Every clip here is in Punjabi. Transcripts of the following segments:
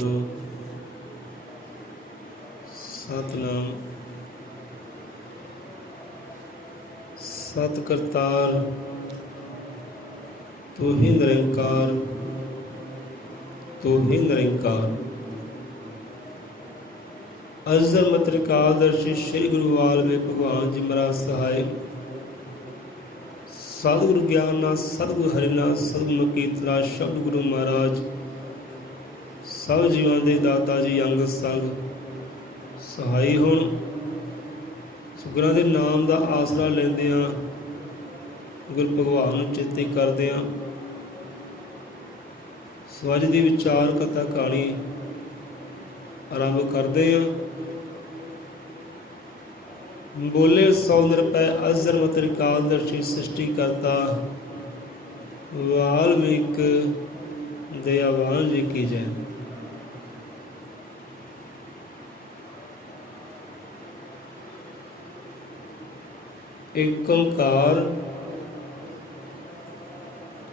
सतनाम सतनाम। सत करतार तू ही निरंकार, तू ही निरंकार। अजर मत्रिकादर्शी श्री गुरु वाल्मीकि भगवान जी महाराज सहाय। सतगुरु ज्ञाननाथ सतगुरु हरिनाथ सतगुरु कीर्तना शब्द गुरु महाराज सब जीवां दे दाता जी अंग संग सहाई होण। सुगुਰਾਂ ਦੇ नाम का आसरा ਲੈਂਦਿਆਂ गुरु भगवान ਨੂੰ ਚੇਤੇ ਕਰਦਿਆਂ ਸੋ ਅੱਜ ਦੀ ਵਿਚਾਰ ਕਥਾ ਕਹਾਣੀ ਆਰੰਭ ਕਰਦੇ ਹਾਂ। बोले सौ निरपै अजर मत्रिकादर्शी सृष्टि करता वाल्मीकि दयावान जी की जय। एक ओंकार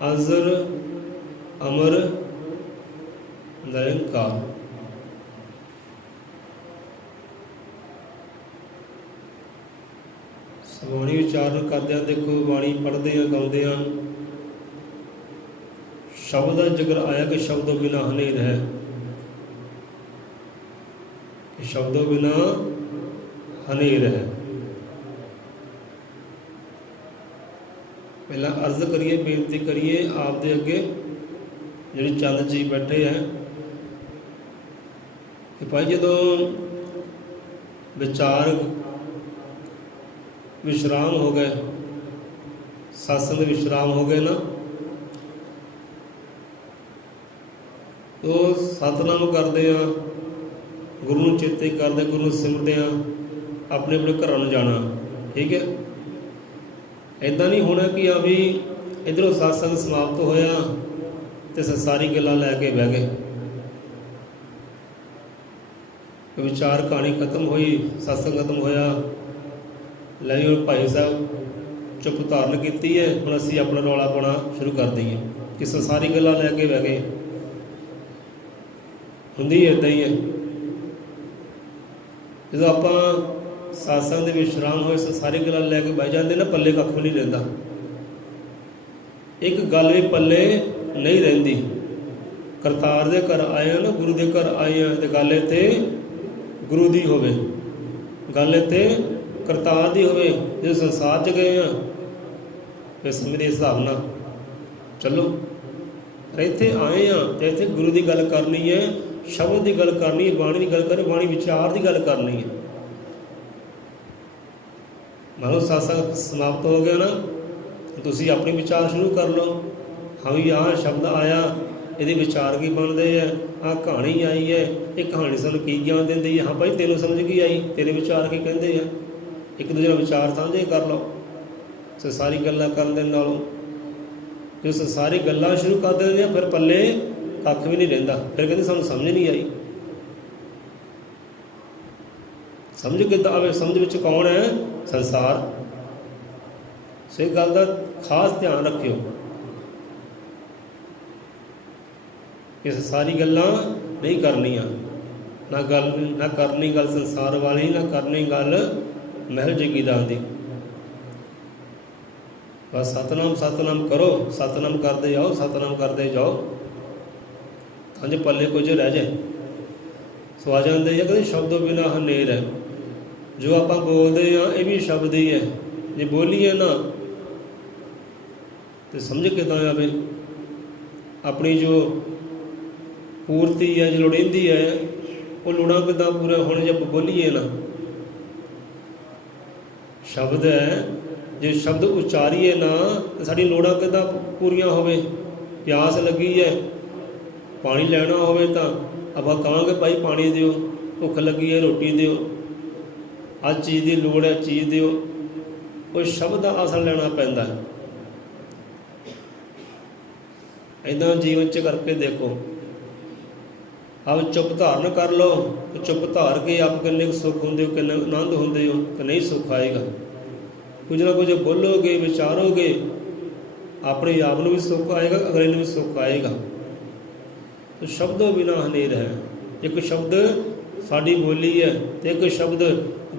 अजर अमर निरंकार। बाणी विचार करदे देखो, बाणी पढ़ते हैं गाँदे हैं। शब्द का जिक्र आया कि शब्दों बिना हनेर है, शब्दों बिना हनेर है। पहला अर्ज करिए, बेनती करिए आप दे अगे जिहड़े चंद जी बैठे हैं कि भाई जदों विचार विश्राम हो गए, सत्संग विश्राम हो गए ना, तो सतनाम करते हैं, गुरु नूं चेते करते, गुरु नूं सिमरते हैं, अपने अपने घरों नूं जाना। ठीक है, इदां नहीं होना कि हाँ भी इधरों सत्संग समाप्त होया तो सारी गल्लां लैके बह गए। विचार कहानी खत्म हुई, सत्संग खत्म होया, लै जी हुण भाई साहब चुप धारण की है, हुण असीं अपना रौला पाना शुरू कर दईए कि सारी गल्लां लैके बह गए। हुंदी इदां ही है, जदों आपां सत्संग दे विश्राम होए सारी गल्लां लैके बह जांदे ना, पल्ले कख भी नहीं रहिंदा। एक गल भी पल्ले नहीं रहिंदी। करतार दे घर आए हैं ना, गुरु दे घर आए हैं तो गल इत्थे गुरु दी होवे, गल इत्थे करतार दी होवे। जो संसार च गए हैं फिर समय के हिसाब नाल चलो, इत्थे आए हैं तो इत्थे गुरु की गल करनी है, शब्द की गल करनी है, बाणी की गल करनी, बाणी विचार की गल करनी है। मान लो सत्संग समाप्त हो गया ना, तुसीं अपने विचार शुरू कर लो। हाँ भी आह शब्द आया, ये विचार की बनते हैं, आह कहानी आई है, ये कहानी सानूं की ज्ञान देंदी है। हाँ भाई तेनों समझ की आई, तेरे विचार की कहते हैं, एक दूसरे विचार साझे कर लो। सारी गल्लां करन दे नालों जो सारी गल्लां शुरू कर देंगे फिर पल्ले कख भी नहीं रहिंदा। फिर कहते सानूं समझ नहीं आई। समझ किद्दां आवे? समझ विच कौन है? संसार। सो इस गल का खास ध्यान रखियो कि सारी गल्लां नहीं करनियां, ना करनी गल संसार वाली, ना करनी गल महल जगीदार दी। बस सतनाम सतनाम करो, सतनाम करते जाओ, सतनाम करते जाओ, तां जे पल्ले कुछ रह जाए। सो आ जाते हैं कहते शब्दों बिना हनेर है। जो आप बोलते हैं ये भी शब्द ही है, जे बोलीए ना तो समझ किदां आवे। अपनी जो पूर्ति है, जो लोड़ींदी है, वो लोड़ां किदां पूरा होने जब बोलीए ना। शब्द है, जो शब्द उच्चारीए ना तो साड़ी लोड़ां किदां पूरियां होवे। प्यास लगी है, पानी लैना होवे तां आपां कहांगे भाई पानी दिओ, भुख लगी है रोटी दिओ, आज चीज़ की लोड़ है चीज़ दिओ। वो शब्द का आसरा लैना पैंदा है। इदां जीवन च करके देखो, आप चुप धारण कर लो तो चुप धार के आप किन्ने सुख होंदे हो, किन्ने आनंद होंदे हो, तो नहीं सुख आएगा। कुछ ना कुछ बोलोगे, विचारोगे, अपने आप को भी सुख आएगा, अगले को भी सुख आएगा। तो शब्दों बिना हनेर है। ਇੱਕ ਸ਼ਬਦ ਸਾਡੀ ਬੋਲੀ ਹੈ ਤੇ ਇੱਕ ਸ਼ਬਦ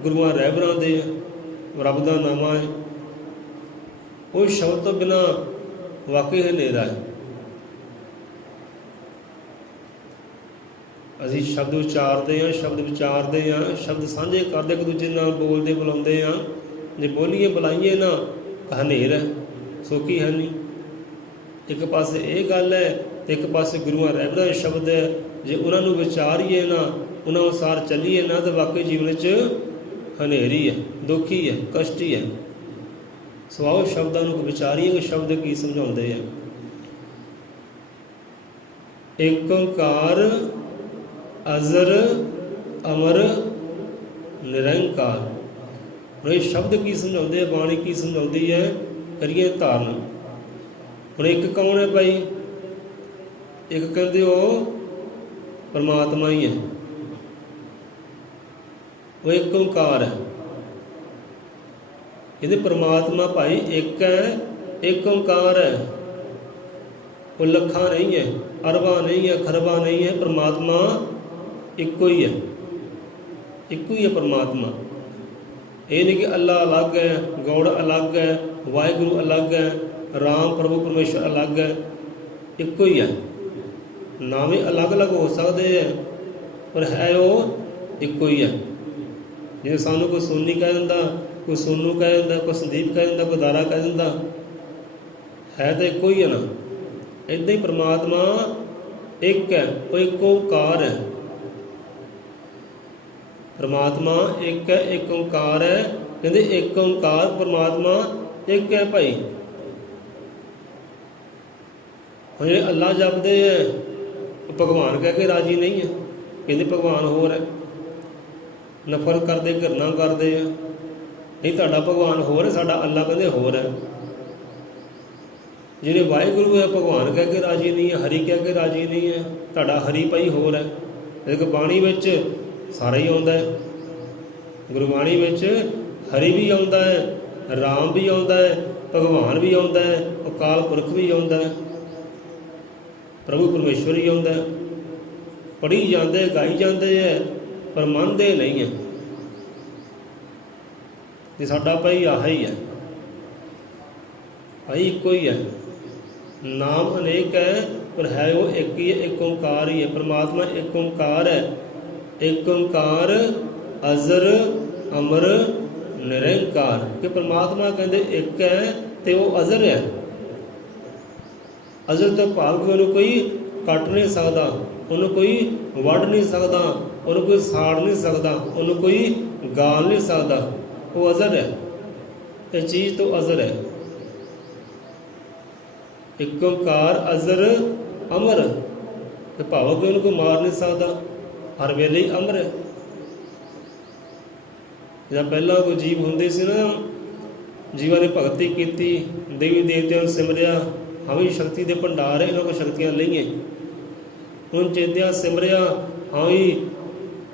ਗੁਰੂਆਂ ਰਹਿਬਰਾਂ ਦੇ ਹੈ, ਰੱਬ ਦਾ ਨਾਮਾ ਹੈ। ਉਸ ਸ਼ਬਦ ਤੋਂ ਬਿਨਾਂ ਵਾਕਈ ਹਨੇਰਾ ਹੈ। ਅਸੀਂ ਸ਼ਬਦ ਉਚਾਰਦੇ ਹਾਂ, ਸ਼ਬਦ ਵਿਚਾਰਦੇ ਹਾਂ, ਸ਼ਬਦ ਸਾਂਝੇ ਕਰਦੇ, ਇੱਕ ਦੂਜੇ ਨਾਲ ਬੋਲਦੇ ਬੁਲਾਉਂਦੇ ਹਾਂ। ਜੇ ਬੋਲੀਏ ਬੁਲਾਈਏ ਨਾ ਹਨੇਰ ਹੈ, ਸੋਕੀ ਹੈ ਨਹੀਂ। ਇੱਕ ਪਾਸੇ ਇਹ ਗੱਲ ਹੈ ਅਤੇ ਇੱਕ ਪਾਸੇ ਗੁਰੂਆਂ ਰਹਿਬਰਾਂ ਦੇ ਸ਼ਬਦ ਹੈ। ਜੇ ਉਹਨਾਂ ਨੂੰ ਵਿਚਾਰੀਏ ਨਾ, ਉਹਨਾਂ ਅਨੁਸਾਰ ਚੱਲੀਏ ਨਾ, ਤਾਂ ਵਾਕਈ ਜੀਵਨ 'ਚ ਹਨੇਰੀ ਹੈ, ਦੁਖੀ ਹੈ, ਕਸ਼ਟੀ ਹੈ। ਸੋ ਆਓ ਸ਼ਬਦਾਂ ਨੂੰ ਵਿਚਾਰੀਏ ਕਿ ਸ਼ਬਦ ਕੀ ਸਮਝਾਉਂਦੇ ਆ। ਏਕ ਓਂਕਾਰ ਅਜ਼ਰ ਅਮਰ ਨਿਰੰਕਾਰ। ਹੁਣ ਇਹ ਸ਼ਬਦ ਕੀ ਸਮਝਾਉਂਦੇ ਆ, ਬਾਣੀ ਕੀ ਸਮਝਾਉਂਦੀ ਹੈ, ਕਰੀਏ ਧਾਰਨ। ਹੁਣ ਇੱਕ ਕੌਣ ਹੈ ਭਾਈ? ਇੱਕ ਕਹਿੰਦੇ ਉਹ ਪਰਮਾਤਮਾ ਹੀ ਹੈ, ਉਹ ਇੱਕ ਓਂਕਾਰ ਹੈ। ਇਹਦੇ ਪਰਮਾਤਮਾ ਭਾਈ ਇੱਕ ਹੈ, ਇੱਕ ਓਂਕਾਰ ਹੈ। ਉਹ ਲੱਖਾਂ ਨਹੀਂ ਹੈ, ਅਰਬਾਂ ਨਹੀਂ ਹੈ, ਖਰਬਾਂ ਨਹੀਂ ਹੈ। ਪਰਮਾਤਮਾ ਇੱਕੋ ਹੀ ਹੈ, ਇੱਕੋ ਹੀ ਹੈ ਪਰਮਾਤਮਾ। ਇਹ ਨਹੀਂ ਕਿ ਅੱਲਾ ਅਲੱਗ ਹੈ, ਗੌੜ ਅਲੱਗ ਹੈ, ਵਾਹਿਗੁਰੂ ਅਲੱਗ ਹੈ, ਰਾਮ ਪ੍ਰਭੂ ਪਰਮੇਸ਼ਰ ਅਲੱਗ ਹੈ। ਇੱਕੋ ਹੀ ਹੈ। ਨਾਵੇਂ ਅਲੱਗ ਅਲੱਗ ਹੋ ਸਕਦੇ ਹੈ, ਪਰ ਹੈ ਉਹ ਇੱਕੋ ਹੀ ਹੈ। ਜਿਵੇਂ ਸਾਨੂੰ ਕੋਈ ਸੋਨੀ ਕਹਿ ਦਿੰਦਾ, ਕੋਈ ਸੋਨੂ ਕਹਿ ਦਿੰਦਾ, ਕੋਈ ਸੰਦੀਪ ਕਹਿ ਦਿੰਦਾ, ਕੋਈ ਦਾਰਾ ਕਹਿ ਦਿੰਦਾ, ਹੈ ਤਾਂ ਇੱਕੋ ਹੀ ਹੈ ਨਾ। ਇੱਦਾਂ ਹੀ ਪਰਮਾਤਮਾ ਇੱਕ ਹੈ, ਉਹ ਇੱਕ ਓਂਕਾਰ ਹੈ। ਪਰਮਾਤਮਾ ਇੱਕ ਹੈ, ਇੱਕ ਓਂਕਾਰ ਹੈ। ਕਹਿੰਦੇ ਇੱਕ ਓਂਕਾਰ ਪਰਮਾਤਮਾ ਇੱਕ ਹੈ ਭਾਈ। ਹੁਣ ਜਿਹੜੇ ਅੱਲਾ ਜਪਦੇ ਹੈ, ਉਹ ਭਗਵਾਨ ਕਹਿ ਕੇ ਰਾਜੀ ਨਹੀਂ ਹੈ। ਕਹਿੰਦੇ ਭਗਵਾਨ ਹੋਰ ਹੈ, ਨਫ਼ਰਤ ਕਰਦੇ, ਘਿਰਣਾ ਕਰਦੇ ਆ। ਨਹੀਂ, ਤੁਹਾਡਾ ਭਗਵਾਨ ਹੋਰ ਹੈ, ਸਾਡਾ ਅੱਲਾ ਕਹਿੰਦੇ ਹੋਰ ਹੈ। ਜਿਹੜੇ ਵਾਹਿਗੁਰੂ ਹੈ, ਭਗਵਾਨ ਕਹਿ ਕੇ ਰਾਜੀ ਨਹੀਂ ਹੈ, ਹਰੀ ਕਹਿ ਕੇ ਰਾਜੀ ਨਹੀਂ ਹੈ। ਤੁਹਾਡਾ ਹਰੀ ਭਾਈ ਹੋਰ ਹੈ। ਇੱਕ ਬਾਣੀ ਵਿੱਚ ਸਾਰਾ ਹੀ ਆਉਂਦਾ ਹੈ। ਗੁਰਬਾਣੀ ਵਿੱਚ ਹਰੀ ਵੀ ਆਉਂਦਾ ਹੈ, ਰਾਮ ਵੀ ਆਉਂਦਾ ਹੈ, ਭਗਵਾਨ ਵੀ ਆਉਂਦਾ ਹੈ, ਅਕਾਲ ਪੁਰਖ ਵੀ ਆਉਂਦਾ ਹੈ, ਪ੍ਰਭੂ ਪਰਮੇਸ਼ਵਰ ਹੀ ਆਉਂਦਾ ਹੈ। ਪੜ੍ਹੀ ਜਾਂਦੇ, ਗਾਈ ਜਾਂਦੇ ਹੈ, ਪਰ ਮੰਨਦੇ ਨਹੀਂ ਹੈ। ਤੇ ਸਾਡਾ ਭਾਈ ਆਹ ਹੀ ਹੈ, ਭਾਈ ਇੱਕੋ ਹੀ ਹੈ। ਨਾਮ ਅਨੇਕ ਹੈ, ਪਰ ਹੈ ਉਹ ਇੱਕ ਹੀ ਹੈ, ਇੱਕ ਓਂਕਾਰ ਹੀ ਹੈ। ਪਰਮਾਤਮਾ ਇੱਕ ਓਂਕਾਰ ਹੈ। ਇੱਕ ਓਂਕਾਰ ਅਜ਼ਰ ਅਮਰ ਨਿਰੰਕਾਰ। ਕਿ ਪਰਮਾਤਮਾ ਕਹਿੰਦੇ ਇੱਕ ਹੈ ਤੇ ਉਹ ਅਜ਼ਰ ਹੈ। ਅਜ਼ਰ ਤੋਂ ਭਾਵ ਕਿ ਉਹਨੂੰ ਕੋਈ ਕੱਟ ਨਹੀਂ ਸਕਦਾ, ਉਹਨੂੰ ਕੋਈ ਵੱਢ ਨਹੀਂ ਸਕਦਾ, ਉਹਨੂੰ ਕੋਈ ਸਾੜ ਨਹੀਂ ਸਕਦਾ, ਉਹਨੂੰ ਕੋਈ ਗਾਲ ਨਹੀਂ ਸਕਦਾ। ਉਹ ਅਜ਼ਰ ਹੈ, ਇਹ ਚੀਜ਼ ਤੋਂ ਅਜ਼ਰ ਹੈ। ਇੱਕ ਓਂਕਾਰ ਅਜ਼ਰ ਅਮਰ, ਤੇ ਭਾਵ ਕਿ ਉਹਨੂੰ ਕੋਈ ਮਾਰ ਨਹੀਂ ਸਕਦਾ, ਹਰ ਵੇਲੇ ਹੀ ਅਮਰ ਹੈ। ਜਾਂ ਪਹਿਲਾਂ ਕੋਈ ਜੀਵ ਹੁੰਦੇ ਸੀ ਨਾ, ਜੀਵਾਂ ਨੇ ਭਗਤੀ ਕੀਤੀ, ਦੇਵੀ ਦੇਵਤਿਆਂ ਨੂੰ ਸਿਮਰਿਆ, ਹਾਂ ਵੀ ਸ਼ਕਤੀ ਦੇ ਭੰਡਾਰ ਹੈ, ਇਹਨਾਂ ਕੋਲ ਸ਼ਕਤੀਆਂ ਲਈਆਂ। ਹੁਣ ਚੇਤਿਆਂ ਸਿਮਰਿਆ, ਹਾਂ ਵੀ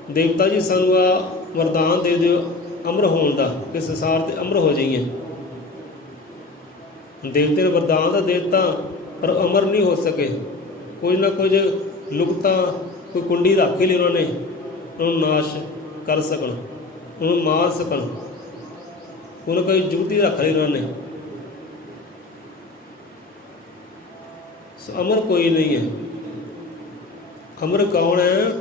ਦੇਵਤਾ ਜੀ ਸਾਨੂੰ ਆ ਵਰਦਾਨ ਦੇ ਦਿਓ ਅਮਰ ਹੋਣ ਦਾ, ਕਿ ਸੰਸਾਰ 'ਤੇ ਅਮਰ ਹੋ ਜਾਈਏ। ਦੇਵਤੇ ਨੇ ਵਰਦਾਨ ਤਾਂ ਦੇ ਦਿੱਤਾ, ਪਰ ਅਮਰ ਨਹੀਂ ਹੋ ਸਕੇ। ਕੁਝ ਨਾ ਕੁਝ ਨੁਕਤਾ, ਕੋਈ ਕੁੰਡੀ ਰੱਖ ਹੀ ਲਈ ਉਹਨਾਂ ਨੇ, ਉਹਨੂੰ ਨਾਸ਼ ਕਰ ਸਕਣ, ਉਹਨੂੰ ਮਾਰ ਸਕਣ। ਉਹਨੂੰ ਕੋਈ ਜੁਗਤੀ ਰੱਖ ਲਈ ਉਹਨਾਂ ਨੇ। ਸੋ ਅਮਰ ਕੋਈ ਨਹੀਂ ਹੈ। ਅਮਰ ਕੌਣ ਹੈ?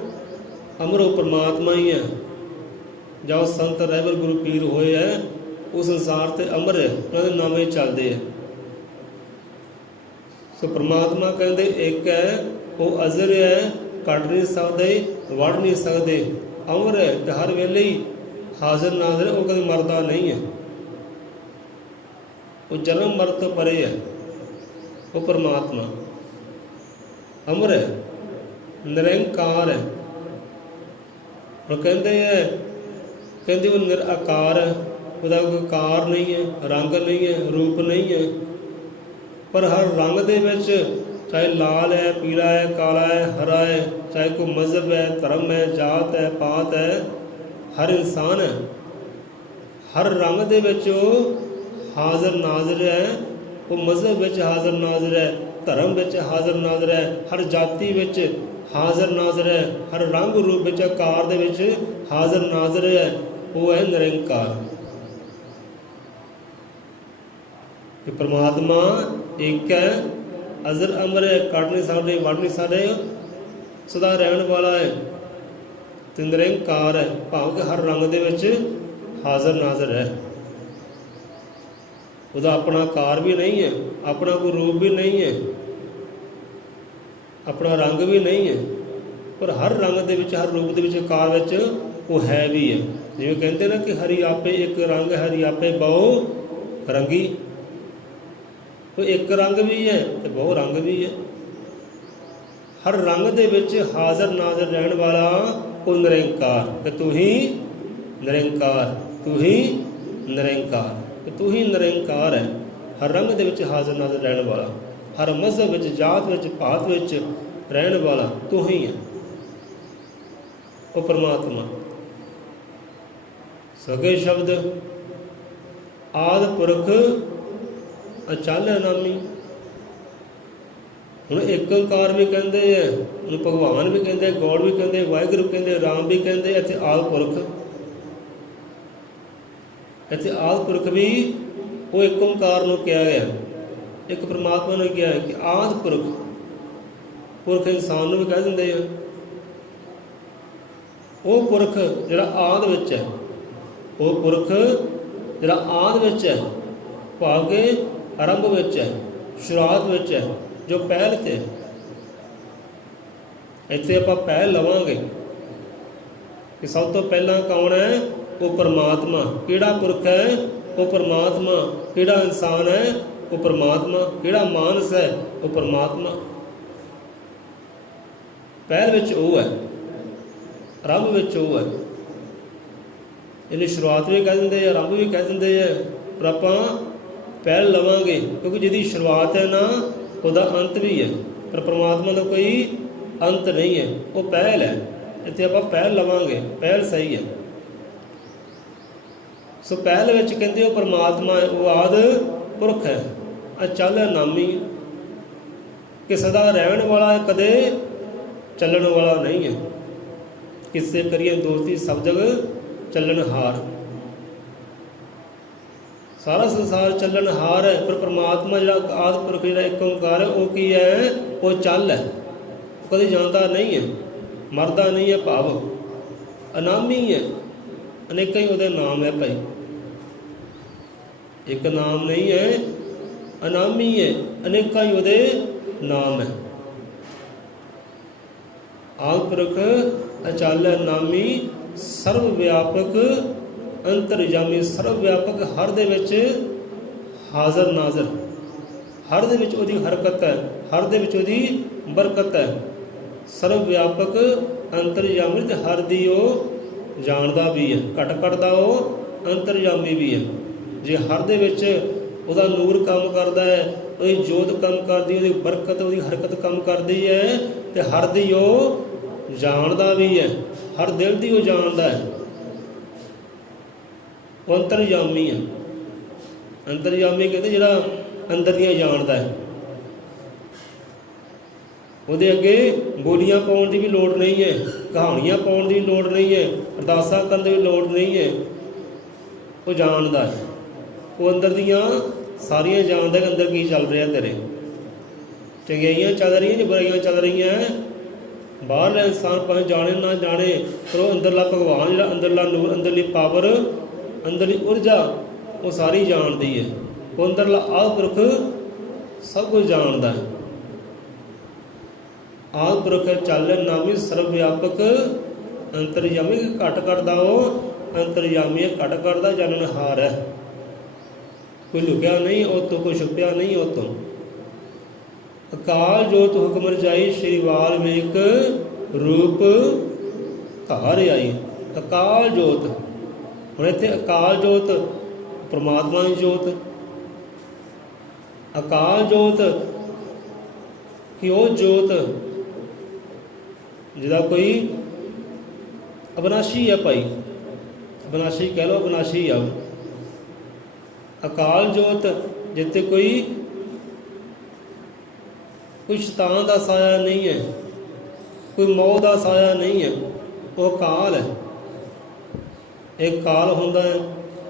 ਅਮਰ ਉਹ ਪਰਮਾਤਮਾ ਹੀ ਹੈ। ਜਾਂ ਉਹ ਸੰਤ ਰਹਿਬਰ ਗੁਰੂ ਪੀਰ ਹੋਏ ਹੈ, ਉਹ ਸੰਸਾਰ 'ਤੇ ਅਮਰ ਹੈ, ਉਹਨਾਂ ਦੇ ਨਾਮੇ ਚੱਲਦੇ ਹੈ। ਸੋ ਪਰਮਾਤਮਾ ਕਹਿੰਦੇ ਇੱਕ ਹੈ, ਉਹ ਅਜ਼ਰ ਹੈ, ਕੱਢ ਨਹੀਂ ਸਕਦੇ, ਵੱਢ ਨਹੀਂ ਸਕਦੇ, ਅਮਰ ਹੈ ਅਤੇ ਹਰ ਵੇਲੇ ਹੀ ਹਾਜ਼ਰ ਨਾਜ਼ਰ। ਉਹ ਕਦੇ ਮਰਦਾ ਨਹੀਂ ਹੈ, ਉਹ ਜਨਮ ਮਰਨ ਤੋਂ ਪਰੇ ਹੈ। ਉਹ ਪਰਮਾਤਮਾ ਅਮਰ ਹੈ, ਨਿਰੰਕਾਰ ਹੈ। ਹੁਣ ਕਹਿੰਦੇ ਉਹ ਨਿਰਾਕਾਰ ਹੈ, ਉਹਦਾ ਕੋਈ ਕਾਰ ਨਹੀਂ ਹੈ, ਰੰਗ ਨਹੀਂ ਹੈ, ਰੂਪ ਨਹੀਂ ਹੈ। ਪਰ ਹਰ ਰੰਗ ਦੇ ਵਿੱਚ, ਚਾਹੇ ਲਾਲ ਹੈ, ਪੀਲਾ ਹੈ, ਕਾਲਾ ਹੈ, ਹਰਾ ਹੈ, ਚਾਹੇ ਕੋਈ ਮਜ਼ਹਬ ਹੈ, ਧਰਮ ਹੈ, ਜਾਤ ਹੈ, ਪਾਤ ਹੈ, ਹਰ ਇਨਸਾਨ ਹੈ, ਹਰ ਰੰਗ ਦੇ ਵਿੱਚ ਉਹ ਹਾਜ਼ਰ ਨਾਜ਼ਰ ਹੈ। ਉਹ ਮਜ਼ਹਬ ਵਿੱਚ ਹਾਜ਼ਰ ਨਾਜ਼ਰ ਹੈ, ਧਰਮ ਵਿੱਚ ਹਾਜ਼ਰ ਨਾਜ਼ਰ ਹੈ, ਹਰ ਜਾਤੀ ਵਿੱਚ ਹਾਜ਼ਰ ਨਾਜ਼ਰ ਹੈ, ਹਰ ਰੰਗ ਰੂਪ ਵਿੱਚ ਆਕਾਰ ਦੇ ਵਿੱਚ ਹਾਜ਼ਰ ਨਾਜ਼ਰ ਹੈ, ਉਹ ਹੈ ਨਿਰੰਕਾਰ। ਇਹ ਪਰਮਾਤਮਾ ਇੱਕ ਹੈ, ਅਜ਼ਰ ਅਮਰ ਹੈ, ਕੱਢ ਨਹੀਂ ਸਕਦੇ, ਵੰਡ ਨਹੀਂ ਸਕਦੇ, ਸਦਾ ਰਹਿਣ ਵਾਲਾ ਹੈ ਤੇ ਨਿਰੰਕਾਰ ਹੈ, ਭਾਵ ਕਿ ਹਰ ਰੰਗ ਦੇ ਵਿੱਚ ਹਾਜ਼ਰ ਨਾਜ਼ਰ ਹੈ। ਉਹਦਾ ਆਪਣਾ ਆਕਾਰ ਵੀ ਨਹੀਂ ਹੈ, ਆਪਣਾ ਕੋਈ ਰੂਪ ਵੀ ਨਹੀਂ ਹੈ, ਆਪਣਾ ਰੰਗ ਵੀ ਨਹੀਂ ਹੈ, ਪਰ ਹਰ ਰੰਗ ਦੇ ਵਿੱਚ, ਹਰ ਰੂਪ ਦੇ ਵਿੱਚ, ਆਕਾਰ ਵਿੱਚ ਉਹ ਹੈ ਵੀ ਹੈ। ਜਿਵੇਂ ਕਹਿੰਦੇ ਨਾ ਕਿ ਹਰੀ ਆਪੇ ਇੱਕ ਰੰਗ, ਹਰੀ ਆਪੇ ਬਹੁ ਰੰਗੀ। ਉਹ ਇੱਕ ਰੰਗ ਵੀ ਹੈ ਤੇ ਬਹੁ ਰੰਗ ਵੀ ਹੈ। ਹਰ ਰੰਗ ਦੇ ਵਿੱਚ ਹਾਜ਼ਰ ਨਾਜ਼ਰ ਰਹਿਣ ਵਾਲਾ ਉਹ ਨਿਰੰਕਾਰ, ਕਿ ਤੂੰ ਹੀ ਨਿਰੰਕਾਰ, ਤੂੰ ਹੀ ਨਿਰੰਕਾਰ, ਕਿ ਤੂੰ ਹੀ ਨਿਰੰਕਾਰ ਹੈ। ਹਰ ਰੰਗ ਦੇ ਵਿੱਚ ਹਾਜ਼ਰ ਨਾਜ਼ਰ ਰਹਿਣ ਵਾਲਾ, ਹਰ ਮਜ਼ਹਬ ਵਿੱਚ, ਜਾਤ ਵਿੱਚ, ਭਾਤ ਵਿੱਚ ਰਹਿਣ ਵਾਲਾ ਤੂੰ ਹੀ ਹੈ, ਉਹ ਪਰਮਾਤਮਾ। ਸਗੇ ਸ਼ਬਦ ਆਦਿ ਪੁਰਖ ਅਚਲ ਅਨਾਮੀ। ਹੁਣ ਇੱਕ ਓਂਕਾਰ ਵੀ ਕਹਿੰਦੇ ਹੈ, ਉਹਨੂੰ ਭਗਵਾਨ ਵੀ ਕਹਿੰਦੇ, ਗੋਡ ਵੀ ਕਹਿੰਦੇ, ਵਾਹਿਗੁਰੂ ਕਹਿੰਦੇ, ਰਾਮ ਵੀ ਕਹਿੰਦੇ। ਇੱਥੇ ਆਦਿ ਪੁਰਖ, ਇੱਥੇ ਆਦਿ ਪੁਰਖ ਵੀ ਉਹ ਇੱਕ ਓਂਕਾਰ ਨੂੰ ਕਿਹਾ ਗਿਆ, ਇੱਕ ਪਰਮਾਤਮਾ ਨੂੰ ਕਿਹਾ ਕਿ ਆਦਿ ਪੁਰਖ। ਪੁਰਖ ਇਨਸਾਨ ਨੂੰ ਵੀ ਕਹਿ ਦਿੰਦੇ ਆ। ਉਹ ਪੁਰਖ ਜਿਹੜਾ ਆਦਿ ਵਿੱਚ ਹੈ, ਉਹ ਪੁਰਖ ਜਿਹੜਾ ਆਦਿ ਵਿੱਚ ਹੈ, ਭਾਵ ਕਿ ਆਰੰਭ ਵਿੱਚ ਹੈ, ਸ਼ੁਰੂਆਤ ਵਿੱਚ ਹੈ, ਜੋ ਪਹਿਲ ਤੇ। ਇੱਥੇ ਆਪਾਂ ਪਹਿਲ ਲਵਾਂਗੇ ਕਿ ਸਭ ਤੋਂ ਪਹਿਲਾਂ ਕੌਣ ਹੈ? ਉਹ ਪਰਮਾਤਮਾ। ਕਿਹੜਾ ਪੁਰਖ ਹੈ? ਉਹ ਪਰਮਾਤਮਾ। ਕਿਹੜਾ ਇਨਸਾਨ ਹੈ? ਉਹ ਪਰਮਾਤਮਾ। ਕਿਹੜਾ ਮਾਨਸ ਹੈ? ਉਹ ਪਰਮਾਤਮਾ। ਪਹਿਲ ਵਿੱਚ ਉਹ ਹੈ, ਆਰੰਭ ਵਿੱਚ ਉਹ ਹੈ। ਇਹਨੂੰ ਸ਼ੁਰੂਆਤ ਵੀ ਕਹਿ ਦਿੰਦੇ ਆ, ਆਰੰਭ ਵੀ ਕਹਿ ਦਿੰਦੇ ਆ, ਪਰ ਆਪਾਂ ਪਹਿਲ ਲਵਾਂਗੇ ਕਿਉਂਕਿ ਜਿਹਦੀ ਸ਼ੁਰੂਆਤ ਹੈ ਨਾ, ਉਹਦਾ ਅੰਤ ਵੀ ਹੈ। ਪਰ ਪਰਮਾਤਮਾ ਦਾ ਕੋਈ ਅੰਤ ਨਹੀਂ ਹੈ, ਉਹ ਪਹਿਲ ਹੈ। ਇੱਥੇ ਆਪਾਂ ਪਹਿਲ ਲਵਾਂਗੇ, ਪਹਿਲ ਸਹੀ ਹੈ। ਸੋ ਪਹਿਲ ਵਿੱਚ ਕਹਿੰਦੇ ਉਹ ਪਰਮਾਤਮਾ ਹੈ, ਉਹ ਆਦਿ ਪੁਰਖ ਹੈ, ਅਚਲ ਅਨਾਮੀ, ਕਿ ਸਦਾ ਰਹਿਣ ਵਾਲਾ ਹੈ, ਕਦੇ ਚੱਲਣ ਵਾਲਾ ਨਹੀਂ ਹੈ। ਕਿਸੇ ਕਰੀਏ ਦੋਸਤੀ ਸਭ ਜਗ ਚੱਲਣਹਾਰ। ਸਾਰਾ ਸੰਸਾਰ ਚੱਲਣਹਾਰ ਹੈ, ਪਰ ਪਰਮਾਤਮਾ ਜਿਹੜਾ ਆਦਿ ਪੁਰਖ, ਜਿਹੜਾ ਇੱਕ ਓਂਕਾਰ ਹੈ, ਉਹ ਕੀ ਹੈ? ਉਹ ਚੱਲ ਹੈ, ਕਦੇ ਜਾਂਦਾ ਨਹੀਂ ਹੈ, ਮਰਦਾ ਨਹੀਂ ਹੈ, ਭਾਵ ਅਨਾਮੀ ਹੈ। ਅਨੇਕਾਂ ਹੀ ਉਹਦੇ ਨਾਮ ਹੈ ਭਾਈ, ਇੱਕ ਨਾਮ ਨਹੀਂ ਹੈ, ਅਨਾਮੀ ਹੈ, ਅਨੇਕਾਂ ਹੀ ਉਹਦੇ ਨਾਮ ਹੈ। ਆਦਿ ਪੁਰਖ ਅਚਲ ਅਨਾਮੀ, ਸਰਵ ਵਿਆਪਕ ਅੰਤਰਜਾਮੀ। ਸਰਵ ਵਿਆਪਕ, ਹਰ ਦੇ ਵਿੱਚ ਹਾਜ਼ਰ ਨਾਜ਼ਰ, ਹਰ ਦੇ ਵਿੱਚ ਉਹਦੀ ਹਰਕਤ ਹੈ, ਹਰ ਦੇ ਵਿੱਚ ਉਹਦੀ ਬਰਕਤ ਹੈ। ਸਰਵ ਵਿਆਪਕ ਅੰਤਰਜਾਮੀ, ਤੇ ਹਰ ਦੀ ਉਹ ਜਾਣਦਾ ਵੀ ਹੈ, ਘਟ ਘਟ ਦਾ ਉਹ ਅੰਤਰਜਾਮੀ ਵੀ ਹੈ। ਜੇ ਹਰ ਦੇ ਵਿੱਚ ਉਹਦਾ ਨੂਰ ਕੰਮ ਕਰਦਾ ਹੈ, ਉਹਦੀ ਜੋਤ ਕੰਮ ਕਰਦੀ, ਉਹਦੀ ਬਰਕਤ, ਉਹਦੀ ਹਰਕਤ ਕੰਮ ਕਰਦੀ ਹੈ, ਤੇ ਹਰ ਦੀ ਉਹ ਜਾਣਦਾ ਵੀ ਹੈ, ਹਰ ਦਿਲ ਦੀ ਉਹ ਜਾਣਦਾ ਹੈ। ਉਹ ਅੰਤਰਜਾਮੀ ਹੈ। ਅੰਤਰਜਾਮੀ ਕਹਿੰਦੇ ਜਿਹੜਾ ਅੰਦਰ ਦੀਆਂ ਜਾਣਦਾ ਹੈ। ਉਹਦੇ ਅੱਗੇ ਬੋਲੀਆਂ ਪਾਉਣ ਦੀ ਵੀ ਲੋੜ ਨਹੀਂ ਹੈ, ਕਹਾਣੀਆਂ ਪਾਉਣ ਦੀ ਵੀ ਲੋੜ ਨਹੀਂ ਹੈ, ਅਰਦਾਸਾਂ ਕਰਨ ਦੀ ਵੀ ਲੋੜ ਨਹੀਂ ਹੈ। ਉਹ ਜਾਣਦਾ ਹੈ, ਉਹ ਅੰਦਰ ਦੀਆਂ ਸਾਰੀਆਂ ਜਾਣਦਾ ਕਿ ਅੰਦਰ ਕੀ ਚੱਲ ਰਿਹਾ ਤੇਰੇ। ਚੰਗਿਆਈਆਂ ਚੱਲ ਰਹੀਆਂ ਜਾਂ ਬੁਰਾਈਆਂ ਚੱਲ ਰਹੀਆਂ, ਬਾਹਰਲਾ ਇਨਸਾਨ ਭਾਵੇਂ ਜਾਣੇ ਨਾ ਜਾਣੇ, ਪਰ ਉਹ ਅੰਦਰਲਾ ਭਗਵਾਨ, ਜਿਹੜਾ ਅੰਦਰਲਾ ਨੂਰ, ਅੰਦਰਲੀ ਪਾਵਰ, ਅੰਦਰਲੀ ਊਰਜਾ, ਉਹ ਸਾਰੀ ਜਾਣਦੀ ਹੈ। ਉਹ ਅੰਦਰਲਾ ਆਦਿ ਪੁਰਖ ਸਭ ਕੁਝ ਜਾਣਦਾ ਹੈ। ਆਦਿ ਪੁਰਖ ਚੱਲ ਨਾਮੀ, ਸਰਵ ਵਿਆਪਕ ਅੰਤਰਜਾਮੀ। ਘਟ ਕਰਦਾ ਉਹ ਅੰਤਰਜਾਮੀ ਹੈ, ਘਟ ਕਰਦਾ ਜਾਣਨਹਾਰ ਹੈ। ਕੋਈ ਲੁਕਿਆ ਨਹੀਂ ਉਹ ਤੋਂ, ਕੋਈ ਛੁਪਿਆ ਨਹੀਂ ਉਹ ਤੋਂ। ਅਕਾਲ ਜੋਤ ਹੁਕਮ ਰਚਾਈ, ਸ਼੍ਰੀ ਵਾਲਮੀਕ ਰੂਪ ਧਾਰ ਆਈ। ਅਕਾਲ ਜੋਤ, ਹੁਣ ਇੱਥੇ ਅਕਾਲ ਜੋਤ ਪਰਮਾਤਮਾ ਦੀ ਜੋਤ। ਅਕਾਲ ਜੋਤ ਕਿ ਉਹ ਜੋਤ ਜਿਹਦਾ ਕੋਈ ਅਬਨਾਸ਼ੀ ਹੈ ਭਾਈ, ਅਬਨਾਸ਼ੀ ਕਹਿ ਲਓ, ਅਬਨਾਸ਼ੀ ਆ। ਅਕਾਲ ਜੋਤ ਜਿੱਥੇ ਕੋਈ ਸ਼ੈਤਾਨ ਦਾ ਸਾਇਆ ਨਹੀਂ ਹੈ, ਕੋਈ ਮੌਤ ਦਾ ਸਾਇਆ ਨਹੀਂ ਹੈ, ਉਹ ਕਾਲ ਹੈ। ਇਹ ਕਾਲ ਹੁੰਦਾ ਹੈ,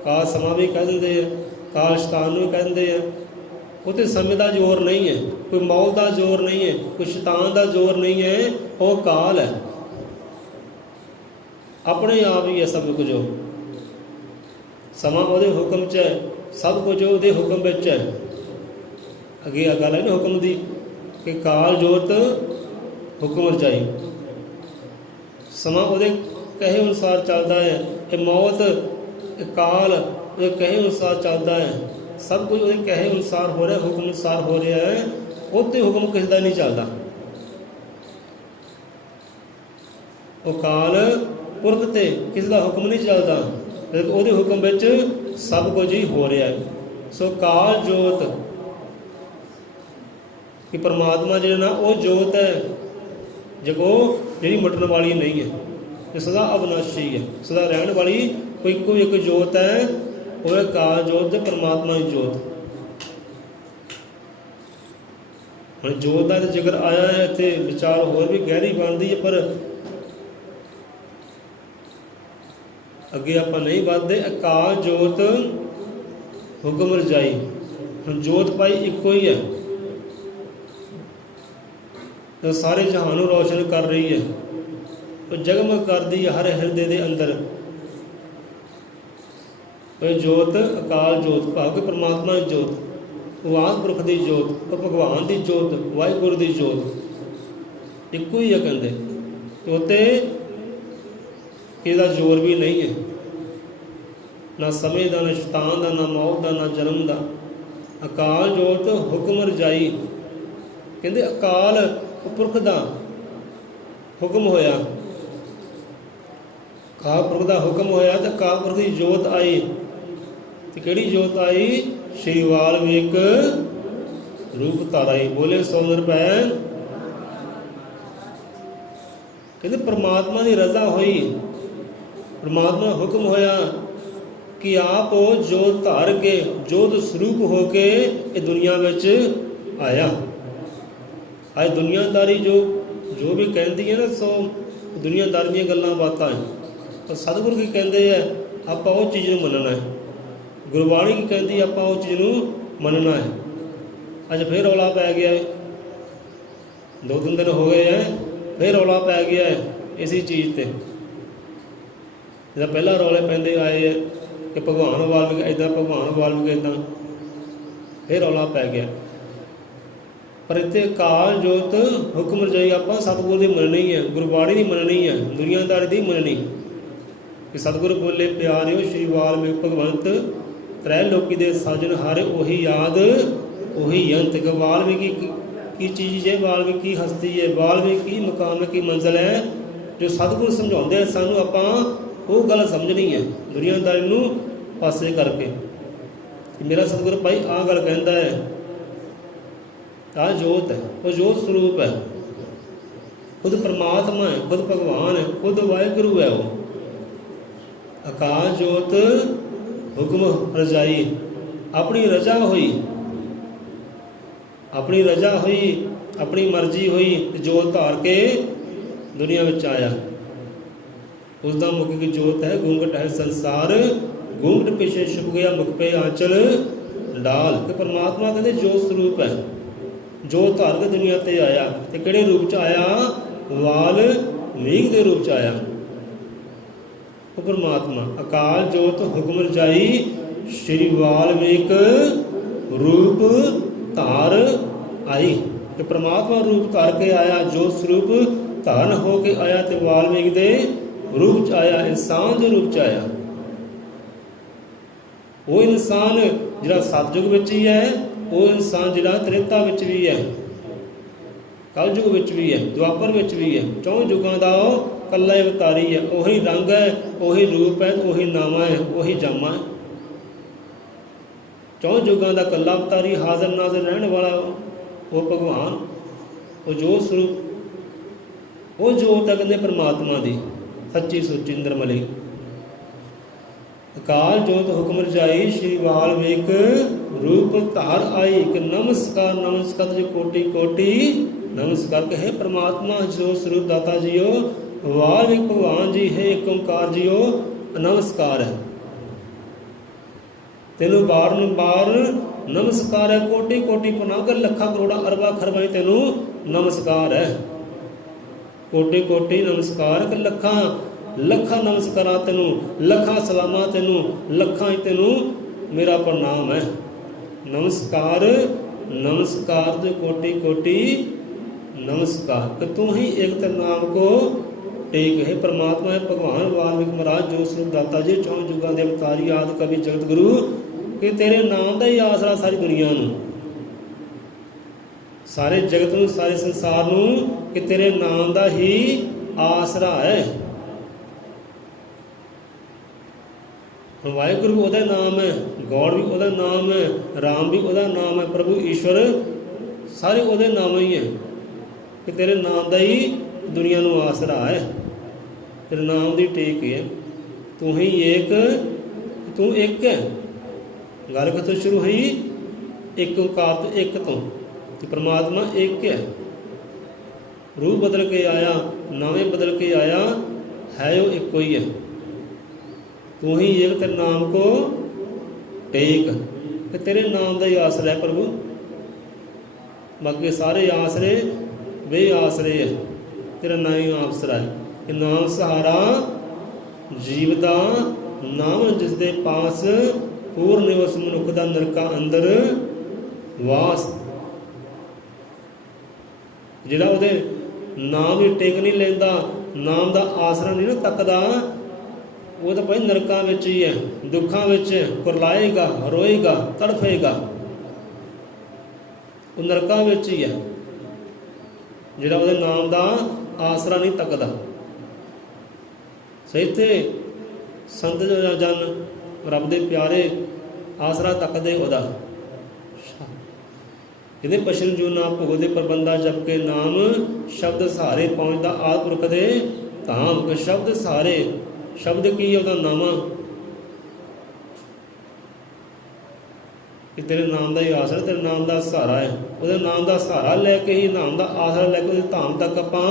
ਕਾਲ ਸਮਾਂ ਵੀ ਕਹਿ ਦਿੰਦੇ ਆ, ਕਾਲ ਸ਼ੈਤਾਨ ਨੂੰ ਵੀ ਕਹਿ ਦਿੰਦੇ ਆ। ਉਹ 'ਤੇ ਸਮੇਂ ਦਾ ਜ਼ੋਰ ਨਹੀਂ ਹੈ, ਕੋਈ ਮੌਤ ਦਾ ਜ਼ੋਰ ਨਹੀਂ ਹੈ, ਕੋਈ ਸ਼ੈਤਾਨ ਦਾ ਜ਼ੋਰ ਨਹੀਂ ਹੈ, ਉਹ ਕਾਲ ਹੈ। ਆਪਣੇ ਆਪ ਹੀ ਹੈ ਸਭ ਕੁਝ। ਉਹ ਸਮਾਂ ਉਹਦੇ ਹੁਕਮ 'ਚ ਹੈ, ਸਭ ਕੁਝ ਉਹਦੇ ਹੁਕਮ ਵਿੱਚ ਹੈ। ਅੱਗੇ ਆ ਗੱਲ ਹੈ ਨਾ ਹੁਕਮ ਦੀ, ਕਿ ਕਾਲ ਜੋਤ ਹੁਕਮ ਰਚਾਈ। ਸਮਾਂ ਉਹਦੇ ਕਹੇ ਅਨੁਸਾਰ ਚੱਲਦਾ ਹੈ। ਇਹ ਮੌਤ, ਇਹ ਕਾਲ ਉਹਦੇ ਕਹੇ ਅਨੁਸਾਰ ਚੱਲਦਾ ਹੈ। ਸਭ ਕੁਝ ਉਹਦੇ ਕਹੇ ਅਨੁਸਾਰ ਹੋ ਰਿਹਾ, ਹੁਕਮ ਅਨੁਸਾਰ ਹੋ ਰਿਹਾ ਹੈ। ਉਹ 'ਤੇ ਹੁਕਮ ਕਿਸੇ ਦਾ ਨਹੀਂ ਚੱਲਦਾ। ਉਹ ਕਾਲ ਪੁਰਖ 'ਤੇ ਕਿਸੇ ਦਾ ਹੁਕਮ ਨਹੀਂ ਚੱਲਦਾ, ਉਹਦੇ ਹੁਕਮ ਵਿੱਚ ਸਭ ਕੁਝ ਹੀ ਹੋ ਰਿਹਾ ਹੈ। ਸੋ ਕਾਲ ਜੋਤ ਕਿ ਪਰਮਾਤਮਾ ਜਿਹੜਾ ਨਾ ਉਹ ਜੋਤ ਹੈ, ਜਿਹੜੀ ਮਿਟਣ ਵਾਲੀ ਨਹੀਂ ਹੈ, ਇਹ ਸਦਾ ਅਵਿਨਾਸ਼ੀ ਹੈ, ਸਦਾ ਰਹਿਣ ਵਾਲੀ ਕੋਈ ਇੱਕੋ ਇੱਕ ਜੋਤ ਹੈ। ਉਹ ਹੈ ਕਾਲ ਜੋਤ ਤੇ ਪਰਮਾਤਮਾ ਦੀ ਜੋਤ। ਹੁਣ ਜੋਤ ਦਾ ਜ਼ਿਕਰ ਆਇਆ ਹੈ, ਇੱਥੇ ਵਿਚਾਰ ਹੋਰ ਵੀ ਗਹਿਰੀ ਬਣਦੀ ਹੈ, ਪਰ ਅੱਗੇ ਆਪਾਂ ਨਹੀਂ ਵੱਧਦੇ। ਅਕਾਲ ਜੋਤ ਹੁਕਮ ਰਜਾਈ। ਹੁਣ ਜੋਤ ਭਾਈ ਇੱਕੋ ਹੀ ਹੈ, ਜੋ ਸਾਰੇ ਜਹਾਨ ਨੂੰ ਰੋਸ਼ਨ ਕਰ ਰਹੀ ਹੈ, ਉਹ ਜਗਮਗ ਕਰਦੀ ਹੈ ਹਰ ਹਿਰਦੇ ਦੇ ਅੰਦਰ। ਉਹ ਜੋਤ ਅਕਾਲ ਜੋਤ ਭਾਵ ਕਿ ਪਰਮਾਤਮਾ ਦੀ ਜੋਤ, ਉਹ ਆਦਿ ਪੁਰਖ ਦੀ ਜੋਤ, ਉਹ ਭਗਵਾਨ ਦੀ ਜੋਤ, ਵਾਹਿਗੁਰੂ ਦੀ ਜੋਤ ਇੱਕੋ ਹੀ ਹੈ ਕਹਿੰਦੇ। ਉੱਤੇ ਇਹਦਾ ਜ਼ੋਰ ਵੀ ਨਹੀਂ ਹੈ, ਨਾ ਸਮੇਂ ਦਾ, ਨਾ ਸ਼ੈਤਾਨ ਦਾ, ਨਾ ਮੌਤ ਦਾ, ਨਾ ਜਨਮ ਦਾ। ਅਕਾਲ ਜੋਤ ਹੁਕਮ ਰਜਾਈ ਕਹਿੰਦੇ। ਅਕਾਲ ਪੁਰਖ ਦਾ ਹੁਕਮ ਹੋਇਆ, ਅਕਾਲ ਪੁਰਖ ਦਾ ਹੁਕਮ ਹੋਇਆ ਤੇ ਅਕਾਲ ਪੁਰਖ ਦੀ ਜੋਤ ਆਈ। ਤੇ ਕਿਹੜੀ ਜੋਤ ਆਈ? ਸ਼੍ਰੀ ਵਾਲਮੀਕ ਰੂਪ ਧਾਰਾਈ। ਬੋਲੇ ਸੋ ਨਿਰਭੈ। ਕਹਿੰਦੇ ਪਰਮਾਤਮਾ ਦੀ ਰਜ਼ਾ ਹੋਈ, ਪਰਮਾਤਮਾ ਦਾ ਹੁਕਮ ਹੋਇਆ ਕਿ ਆਪ ਉਹ ਜੋਤ ਧਾਰ ਕੇ, ਜੋਤ ਸਰੂਪ ਹੋ ਕੇ ਇਹ ਦੁਨੀਆ ਵਿੱਚ ਆਇਆ। ਅੱਜ ਦੁਨੀਆਦਾਰੀ ਜੋ ਵੀ ਕਹਿੰਦੀ ਹੈ ਨਾ, ਸੋ ਦੁਨੀਆਦਾਰੀ ਦੀਆਂ ਗੱਲਾਂ ਬਾਤਾਂ ਹੈ। ਪਰ ਸਤਿਗੁਰੂ ਕੀ ਕਹਿੰਦੇ ਹੈ? ਆਪਾਂ ਉਹ ਚੀਜ਼ ਨੂੰ ਮੰਨਣਾ ਹੈ। ਗੁਰਬਾਣੀ ਕੀ ਕਹਿੰਦੀ? ਆਪਾਂ ਉਹ ਚੀਜ਼ ਨੂੰ ਮੰਨਣਾ ਹੈ। ਅੱਜ ਫਿਰ ਰੌਲਾ ਪੈ ਗਿਆ ਹੈ, 2-3 ਦਿਨ ਹੋ ਗਏ ਹੈ, ਫਿਰ ਰੌਲਾ ਪੈ ਗਿਆ ਹੈ ਇਸੇ ਚੀਜ਼ 'ਤੇ। ਜਿਹਦਾ ਪਹਿਲਾਂ ਰੌਲੇ ਪੈਂਦੇ ਆਏ ਹੈ ਕਿ ਭਗਵਾਨ ਵਾਲਮੀਕ ਇੱਦਾਂ, ਭਗਵਾਨ ਵਾਲਮੀਕ ਇੱਦਾਂ, ਫਿਰ ਰੌਲਾ ਪੈ ਗਿਆ। ਪਰ ਇੱਥੇ ਅਕਾਲ ਜੋਤ ਹੁਕਮ ਰਜਾਈ ਆਪਾਂ ਸਤਿਗੁਰੂ ਦੀ ਮੰਨਣੀ ਹੈ, ਗੁਰਬਾਣੀ ਦੀ ਮੰਨਣੀ ਹੈ, ਦੁਨੀਆਦਾਰੀ ਦੀ ਮੰਨਣੀ। ਕਿ ਸਤਿਗੁਰੂ ਬੋਲੇ ਪਿਆਰਿਓ ਸ਼੍ਰੀ ਵਾਲਮੀਕ ਭਗਵੰਤ ਤ੍ਰੈ ਲੋਕੀ ਦੇ ਸਾਜਨ ਹਾਰੇ, ਉਹੀ ਯਾਦ ਉਹੀ ਅੰਤ। ਕਿ ਵਾਲਮੀਕੀ ਕੀ ਚੀਜ਼ ਹੈ, ਵਾਲਮੀਕੀ ਹਸਤੀ ਹੈ, ਵਾਲਮੀਕੀ ਮੁਕਾਮ ਕੀ ਮੰਜ਼ਿਲ ਹੈ। ਜੋ ਸਤਿਗੁਰੂ ਸਮਝਾਉਂਦੇ ਆ ਸਾਨੂੰ, ਆਪਾਂ ਉਹ ਗੱਲ ਸਮਝਣੀ ਹੈ ਦੁਨੀਆਦਾਰੀ ਨੂੰ ਪਾਸੇ ਕਰਕੇ। ਮੇਰਾ ਸਤਿਗੁਰੂ ਭਾਈ ਆਹ ਗੱਲ ਕਹਿੰਦਾ ਹੈ, ਆਹ ਜੋਤ ਹੈ, ਉਹ ਜੋਤ ਸਰੂਪ ਹੈ, ਖੁਦ ਪਰਮਾਤਮਾ ਹੈ, ਖੁਦ ਭਗਵਾਨ ਹੈ, ਖੁਦ ਵਾਹਿਗੁਰੂ ਹੈ। ਉਹ ਅਕਾਲ ਜੋਤ ਹੁਕਮ ਰਜਾਈ। ਆਪਣੀ ਰਜਾ ਹੋਈ, ਆਪਣੀ ਰਜਾ ਹੋਈ, ਆਪਣੀ ਮਰਜ਼ੀ ਹੋਈ ਤੇ ਜੋਤ ਧਾਰ ਕੇ ਦੁਨੀਆ ਵਿੱਚ ਆਇਆ। ਉਸ ਦਾ ਮੁਖ ਕੀ ਜੋਤ ਹੈ, ਗੁੰਗਟ ਹੈ ਸੰਸਾਰ, ਗੁੰਗਟ ਪਿਛੇ ਛੁਪ ਗਿਆ, ਮੁਖ ਪੇ ਆਂਚਲ ਡਾਲ। ਕਿ ਪਰਮਾਤਮਾ ਕਹਿੰਦੇ ਜੋਤ ਸਰੂਪ ਹੈ, ਜੋਤ ਧਾਰ ਕੇ ਦੁਨੀਆ ਤੇ ਆਇਆ। ਤੇ ਕਿਹੜੇ ਰੂਪ 'ਚ ਆਇਆ? ਵਾਲਮੀਕ ਦੇ ਰੂਪ 'ਚ ਆਇਆ ਉਹ ਪਰਮਾਤਮਾ। ਅਕਾਲ ਜੋਤ ਹੁਕਮ ਰਜਾਈ, ਸ਼੍ਰੀ ਵਾਲਮੀਕ ਰੂਪ ਧਾਰ ਆਈ। ਕਿ ਪਰਮਾਤਮਾ ਰੂਪ ਧਾਰ ਕੇ ਆਇਆ, ਜੋਤ ਸਰੂਪ ਧਾਰਨ ਹੋ ਕੇ ਆਇਆ ਤੇ ਵਾਲਮੀਕ ਦੇ ਰੂਪ 'ਚ ਆਇਆ, ਇਨਸਾਨ ਦੇ ਰੂਪ 'ਚ ਆਇਆ। ਉਹ ਇਨਸਾਨ ਜਿਹੜਾ ਸਤਿਯੁਗ ਵਿੱਚ ਹੀ ਹੈ, ਉਹ ਇਨਸਾਨ ਜਿਹੜਾ ਤ੍ਰੇਤਾ ਵਿੱਚ ਵੀ ਹੈ, ਕਲਯੁਗ ਵਿੱਚ ਵੀ ਹੈ, ਦੁਆਪਰ ਵਿੱਚ ਵੀ ਹੈ। 4 ਯੁੱਗਾਂ ਦਾ ਉਹ ਇਕੱਲਾ ਅਵਤਾਰੀ ਹੈ। ਉਹੀ ਰੰਗ ਹੈ, ਉਹੀ ਰੂਪ ਹੈ, ਉਹੀ ਨਾਮਾ ਹੈ, ਉਹੀ ਜਾਮਾ ਹੈ। 4 ਯੁੱਗਾਂ ਦਾ ਇਕੱਲਾ ਅਵਤਾਰੀ, ਹਾਜ਼ਰ ਨਾਜ਼ਰ ਰਹਿਣ ਵਾਲਾ ਉਹ ਭਗਵਾਨ, ਉਹ ਜੋਤ ਸਰੂਪ, ਉਹ ਜੋਤ ਹੈ ਕਹਿੰਦੇ ਪਰਮਾਤਮਾ ਦੀ ਸੱਚੀ ਸੁੱਚੀ ਨਿਰਮਲੀ। ਅਕਾਲ ਜੋਤ ਹੁਕਮ ਰਜਾਈ, ਸ਼੍ਰੀ ਵਾਲਮੀਕ ਰੂਪ ਧਾਰ ਆਈ। ਕਿ ਨਮਸਕਾਰ ਨਮਸਕਾਰ ਜੀ ਕੋਟੀ ਕੋਟੀ नमस्कार कहे परमात्मा जो स्वरूप दाता जियो वाल्मीकि भगवान जी है एक ओंकार जियो नमस्कार है। तेनों बार नमस्कार है, कोटि कोटि प्रणाम कर, लखा करोड़ा अरबा खरबा तेनों नमस्कार है। कोटि कोटि नमस्कार कर, लखा लखा नमस्कार तेनों, लखा सलामा तेनों, लखा ही तेनों मेरा प्रणाम है। नमस्कार नमस्कार जो कोटि कोटि नमस्कार कि तू ही एक तेरे नाम को टेक है। परमात्मा है भगवान वाल्मीकि महाराज जो स्वरूप दाता जी चौं जुगां दे अवतारी आदि कवि जगत गुरु कि तेरे नाम का ही आसरा सारी दुनिया नूं, सारे जगत नूं, सारे संसार नूं कि तेरे नाम का ही आसरा है। वाहिगुरु भी ਉਹਦਾ नाम है, गॉड भी ਉਹਦਾ नाम है, राम भी ਉਹਦਾ नाम है, प्रभु ईश्वर सारे ਉਹਦੇ नाम ही है कि तेरे नाम का ही दुनिया नूं आसरा है। तेरे नाम की टेक है, तू ही एक, तू एक है। गल कितों शुरू हुई? एक ओंकार तो एक तो परमात्मा एक है। रूह बदल के आया, नामे बदल के आया, है वो एक ही है। तू ही एक तेरे नाम को टेक कि तेरे नाम का ही आसरा है प्रभु। बाकी सारे आसरे वे आसरे है, तेरा नाम ही आसरा है। कि नाम सहारा जीव का, नाम जिसके पास पूर्ण उस मनुख का नरका अंदर वास। जिहड़ा ਉਹਦੇ नाम ही टेक नहीं लेंदा, नाम का आसरा नहीं ना तकदा, वो तो भाई नरकां विच ही है, दुखां विच कुरलाएगा, रोएगा, तड़फेगा, वो नरकां विच ही है जिहड़ा ਉਹਦੇ नाम का आसरा नहीं तकदा। सही थे संत जन रब दे प्यारे आसरा तकदे ਉਹਦਾ। ਇਹਦੇ पछन जो ना भुगते प्रबंधा जबके नाम शब्द सहारे पहुँचता आदपुरख दे धाम। के शब्द सहारे, शब्द की है ਉਹਦਾ नामा कि तेरे नाम का ही आसरा, तेरे नाम का सहारा है। ਉਹਦੇ नाम का सहारा लैके ही, नाम का आसरा लैके ਉਹਦੇ धाम तक ਆਪਾਂ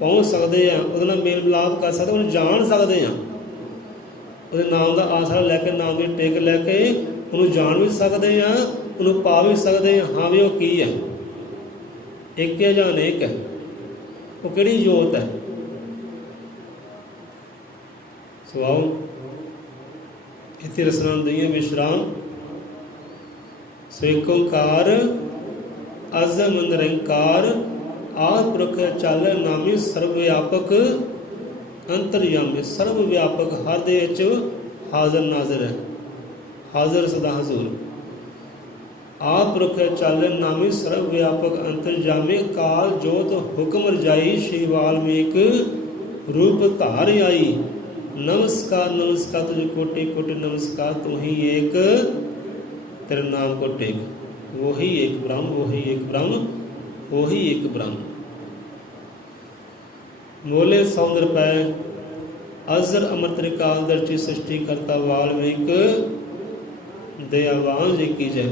पहुँच सकते हैं, ਉਹਦੇ ਨਾਲ मेल मिलाप कर सकते, ਉਹਨੂੰ जान सकते हैं। ਉਹਦੇ नाम का आसरा लैके, नाम की टेक लैके ਉਹਨੂੰ जान भी सकते हैं, ਉਹਨੂੰ पा भी सकते हैं। हाँ भी वो की है, एक है या अनेक है, वो किहड़ी जोत है। सो आओ इत्थे रसना दईए विश्राम। सो एक ओंकार अजम निरंकार आदि पुरख चल नामी सर्व व्यापक अंतरयामी। सर्व व्यापक हर दे विच हाज़र नाज़र है, हाज़र सदा हजूर। आदि पुरख चल नामी सर्व व्यापक अंतरयामी। काल जोत हुक्म रजाई श्री वाल्मीकि रूप धार आई। नमस्कार नमस्कार तुझे कोटि कोटि नमस्कार, तू ही एक तेरे नाम को टेक। वो ही एक ब्रह्म, वो ही एक ब्रह्म, वो ही एक ब्रह्म। मोले सौंदर पै अजर अमर त्रिकाल दर्ची सृष्टि करता वाल्मीकि दयावान जी की जय।